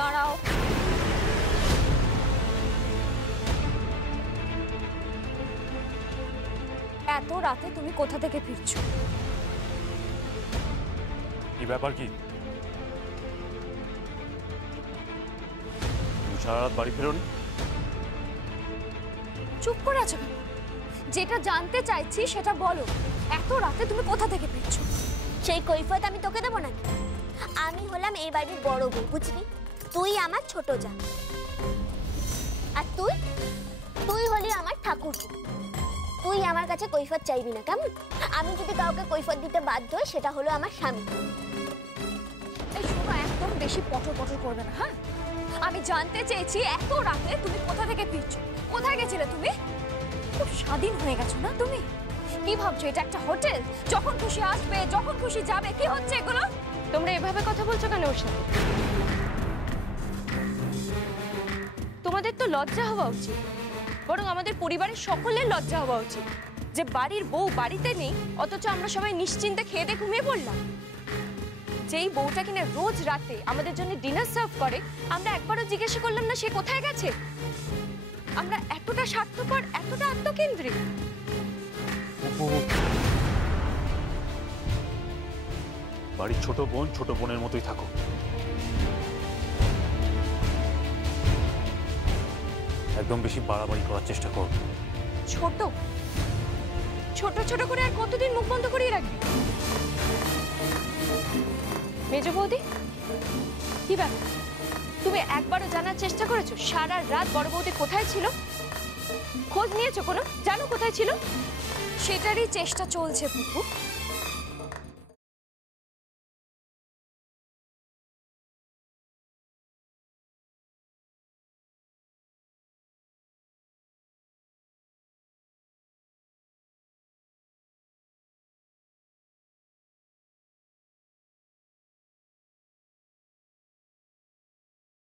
দাঁড়াও। এত রাতে তুমি কোথা থেকে ফিরছো? কি ব্যাপার? কি সারা রাত বাড়ি ফেরোনি? চুপ করে আছো কেন? যেটা জানতে চাইছি সেটা বলো। এত রাতে তুমি কোথা থেকে ফিরছো? সেই কৈফিয়ত আমি তোকে দেবো নাকি? আমি হলাম এই বাড়ির বড় বউ, বুঝলি? তুই আমার ছোট যা, আর তুই তুই হলি আমার ঠাকুর। তুই আমার কাছে কৈফিয়ত চাইবি না, কেমন? আমি যদি কাউকে কৈফিয়ত দিতে বাধ্য হই সেটা হলো আমার স্বামী। এই শোনো, একদম বেশি পটর পটর করবে না, হ্যাঁ? আমি জানতে চেয়েছি এত রাতে তুমি কোথা থেকে ফিরছো। কোথায় গেছিলে তুমি? খুব স্বাধীন হয়ে গেছো না তুমি? কি ভাবছো এটা একটা হোটেল? যখন খুশি আসবে, যখন খুশি যাবে। কি হচ্ছে এগুলো? তোমরা এভাবে কথা বলছো কেন ওর সাথে? তোমাদের তো লজ্জা হওয়া উচিত, বরং আমাদের পরিবারের সকলের লজ্জা হওয়া উচিত যে বাড়ির বউ বাড়িতে নেই, অথচ আমরা সবাই নিশ্চিন্তে খেয়ে দিয়ে ঘুমিয়ে পড়লাম। যেই বউটা কিনা রোজ রাতে আমাদের জন্য ডিনার সার্ভ করে, আমরা একবারও জিজ্ঞাসা করলাম না সে কোথায় গেছে? আমরা এতটা স্বার্থপর, এতটা আত্মকেন্দ্রিক। বাড়ির ছোট বোন ছোট বোনের মতোই থাকো। একদম বেশি বাড়াবাড়ি করার চেষ্টা করো। ছোট ছোট ছোট করে আর কতদিন মুখ বন্ধ করিয়ে রাখবি? মেজ বৌদি, কি ব্যাপার? তুমি একবারও জানার চেষ্টা করেছো সারা রাত বড় বৌদি কোথায় ছিল? খোঁজ নিয়েছো কোনো? জানো কোথায় ছিল? সেটারই চেষ্টা চলছে পুপু।